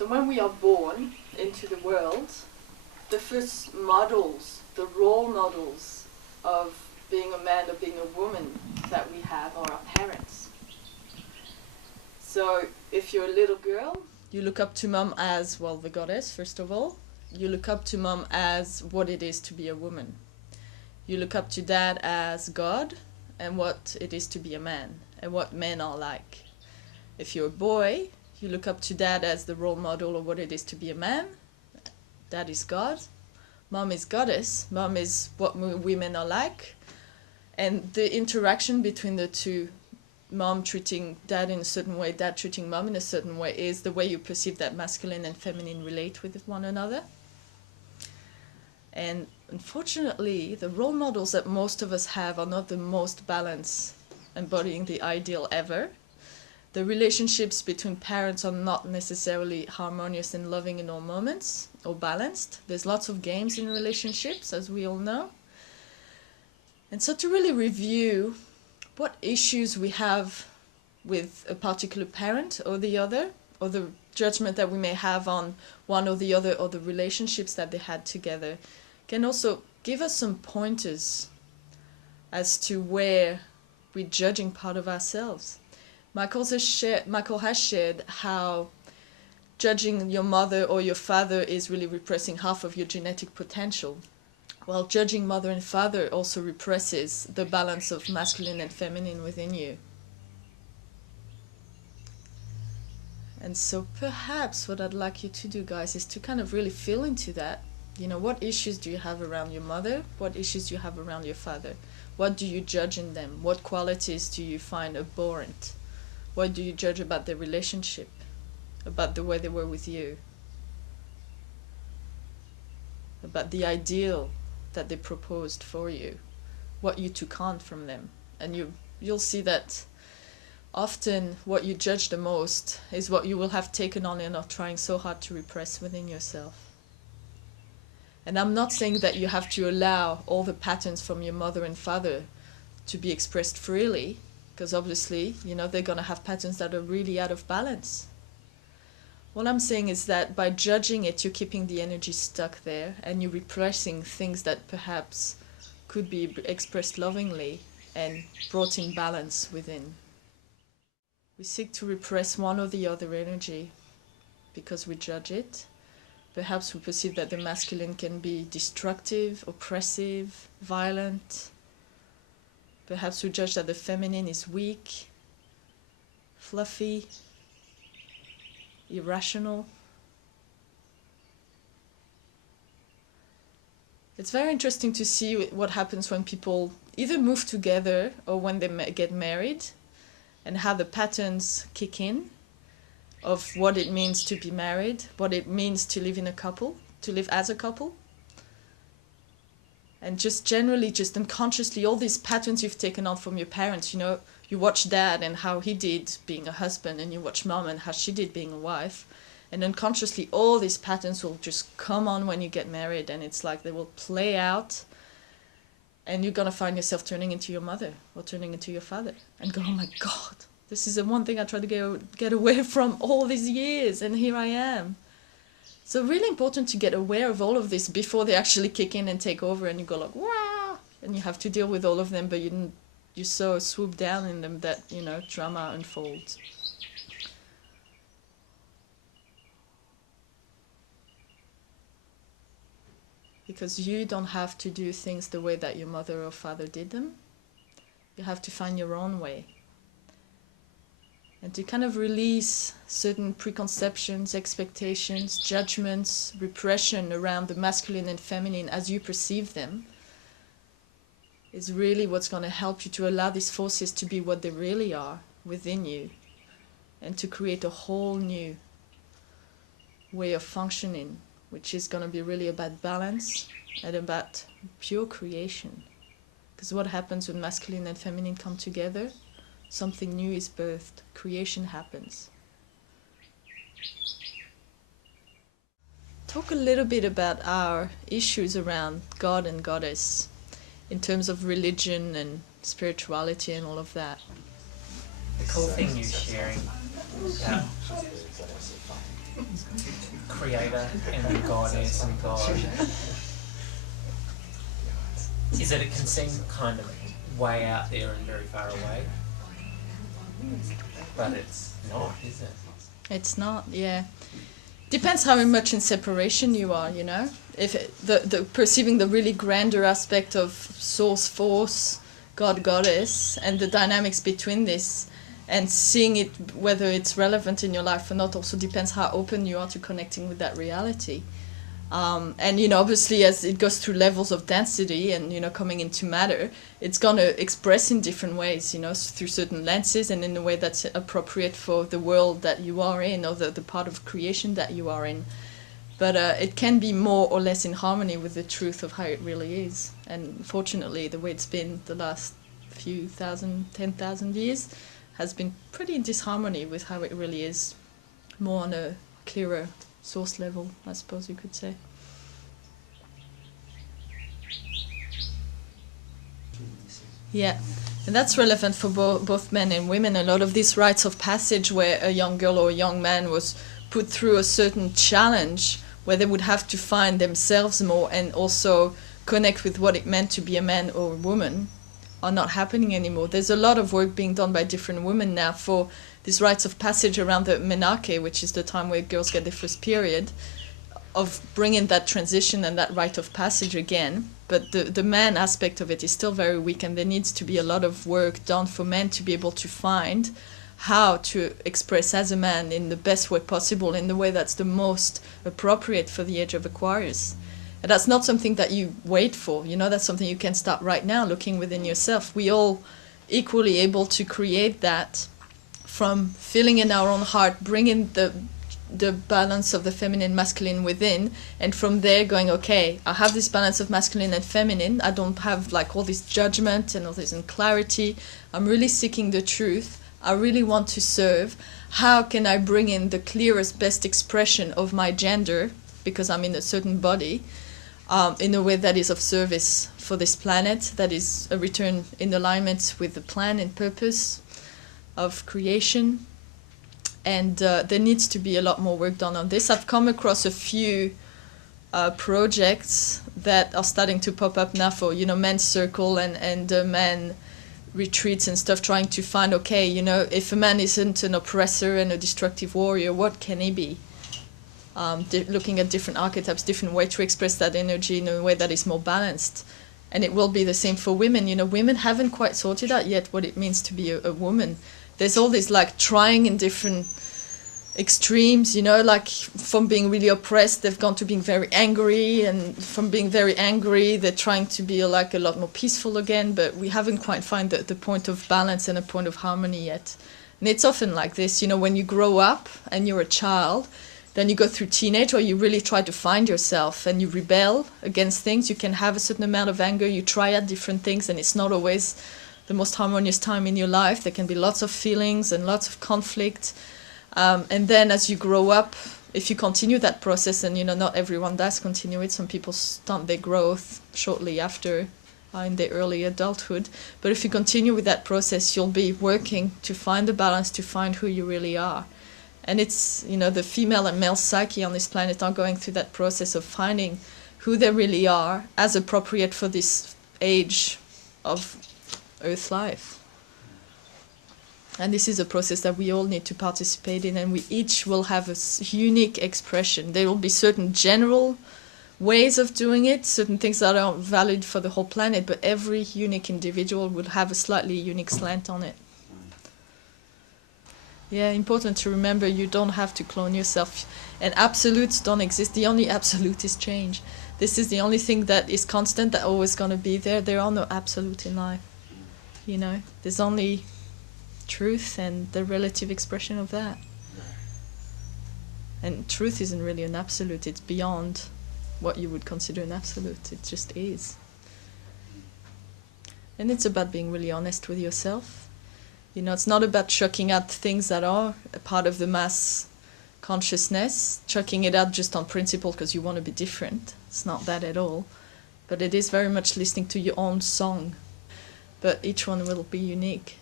So when we are born into the world, the first models, the role models of being a man or being a woman that we have are our parents. So if you're a little girl, you look up to mom as, well, the goddess, first of all. You look up to mom as what it is to be a woman. You look up to dad as God and what it is to be a man and what men are like. If you're a boy, you look up to dad as the role model of what it is to be a man. Dad is God. Mom is goddess. Mom is what women are like. And the interaction between the two, mom treating dad in a certain way, dad treating mom in a certain way, is the way you perceive that masculine and feminine relate with one another. And unfortunately, the role models that most of us have are not the most balanced, embodying the ideal ever. The relationships between parents are not necessarily harmonious and loving in all moments, or balanced. There's lots of games in relationships, as we all know. And so to really review what issues we have with a particular parent or the other, or the judgment that we may have on one or the other, or the relationships that they had together, can also give us some pointers as to where we're judging part of ourselves. Michael has shared how judging your mother or your father is really repressing half of your genetic potential, while judging mother and father also represses the balance of masculine and feminine within you. And so perhaps what I'd like you to do, guys, is to kind of really feel into that. You know, what issues do you have around your mother? What issues do you have around your father? What do you judge in them? What qualities do you find abhorrent? What do you judge about their relationship? About the way they were with you? About the ideal that they proposed for you? What you took on from them? And you'll see that often what you judge the most is what you will have taken on and are trying so hard to repress within yourself. And I'm not saying that you have to allow all the patterns from your mother and father to be expressed freely, because obviously, you know, they're going to have patterns that are really out of balance. What I'm saying is that by judging it, you're keeping the energy stuck there, and you're repressing things that perhaps could be expressed lovingly and brought in balance within. We seek to repress one or the other energy because we judge it. Perhaps we perceive that the masculine can be destructive, oppressive, violent. Perhaps we judge that the feminine is weak, fluffy, irrational. It's very interesting to see what happens when people either move together or when they get married, and how the patterns kick in of what it means to be married, what it means to live in a couple, to live as a couple. And just generally, just unconsciously, all these patterns you've taken on from your parents, you know, you watch dad and how he did being a husband, and you watch mom and how she did being a wife. And unconsciously, all these patterns will just come on when you get married, and it's like they will play out, and you're going to find yourself turning into your mother or turning into your father and go, oh my God, this is the one thing I tried to get away from all these years, and here I am. So really important to get aware of all of this before they actually kick in and take over, and you go like, wow, and you have to deal with all of them, but you so swoop down in them that, you know, drama unfolds. Because you don't have to do things the way that your mother or father did them. You have to find your own way. And to kind of release certain preconceptions, expectations, judgments, repression around the masculine and feminine as you perceive them is really what's going to help you to allow these forces to be what they really are within you, and to create a whole new way of functioning, which is going to be really about balance and about pure creation. Because what happens when masculine and feminine come together? Something new is birthed. Creation happens. Talk a little bit about our issues around God and Goddess in terms of religion and spirituality and all of that. The cool thing you're sharing that creator and the goddess and God. Is that it can seem kind of way out there and very far away, but it's not, is it? It's not, yeah. Depends how much in separation you are, you know. If the perceiving the really grander aspect of source, force, God, goddess, and the dynamics between this, and seeing it, whether it's relevant in your life or not, also depends how open you are to connecting with that reality. And, you know, obviously as it goes through levels of density and, you know, coming into matter, it's going to express in different ways, you know, through certain lenses and in a way that's appropriate for the world that you are in, or the part of creation that you are in. But it can be more or less in harmony with the truth of how it really is. And fortunately, the way it's been the last few 10,000 years has been pretty in disharmony with how it really is, more on a clearer source level, I suppose you could say. Yeah, and that's relevant for both men and women. A lot of these rites of passage where a young girl or a young man was put through a certain challenge where they would have to find themselves more and also connect with what it meant to be a man or a woman are not happening anymore. There's a lot of work being done by different women now for these rites of passage around the menarche, which is the time where girls get their first period, of bringing that transition and that rite of passage again. But the man aspect of it is still very weak, and there needs to be a lot of work done for men to be able to find how to express as a man in the best way possible, in the way that's the most appropriate for the age of Aquarius. And that's not something that you wait for, you know, that's something you can start right now, looking within yourself. We all equally able to create that from feeling in our own heart, bringing the balance of the feminine, masculine within, and from there going, okay, I have this balance of masculine and feminine, I don't have like all this judgment and all this clarity, I'm really seeking the truth, I really want to serve, how can I bring in the clearest, best expression of my gender, because I'm in a certain body, in a way that is of service for this planet, that is a return in alignment with the plan and purpose of creation. And there needs to be a lot more work done on this. I've come across a few projects that are starting to pop up now for, you know, men's circle and men retreats and stuff, trying to find, okay, you know, if a man isn't an oppressor and a destructive warrior, what can he be? Looking at different archetypes, different ways to express that energy in a way that is more balanced. And it will be the same for women. You know, women haven't quite sorted out yet what it means to be a woman. There's all this like trying in different extremes, you know, like from being really oppressed, they've gone to being very angry, and from being very angry, they're trying to be like a lot more peaceful again, but we haven't quite found the point of balance and a point of harmony yet. And it's often like this, you know, when you grow up and you're a child, then you go through teenage where you really try to find yourself and you rebel against things. You can have a certain amount of anger, you try out different things, and it's not always the most harmonious time in your life. There can be lots of feelings and lots of conflict. And then as you grow up, if you continue that process, and, you know, not everyone does continue it, some people stunt their growth shortly after in their early adulthood. But if you continue with that process, you'll be working to find the balance, to find who you really are. And it's, you know, the female and male psyche on this planet are going through that process of finding who they really are as appropriate for this age of Earth life. And this is a process that we all need to participate in, and we each will have a unique expression. There will be certain general ways of doing it, certain things that are valid for the whole planet, but every unique individual will have a slightly unique slant on it. Yeah, important to remember, you don't have to clone yourself. And absolutes don't exist. The only absolute is change. This is the only thing that is constant, that always going to be there. There are no absolute in life. You know, there's only truth and the relative expression of that. And truth isn't really an absolute. It's beyond what you would consider an absolute. It just is. And it's about being really honest with yourself. You know, it's not about chucking out things that are a part of the mass consciousness, chucking it out just on principle because you want to be different. It's not that at all. But it is very much listening to your own song. But each one will be unique.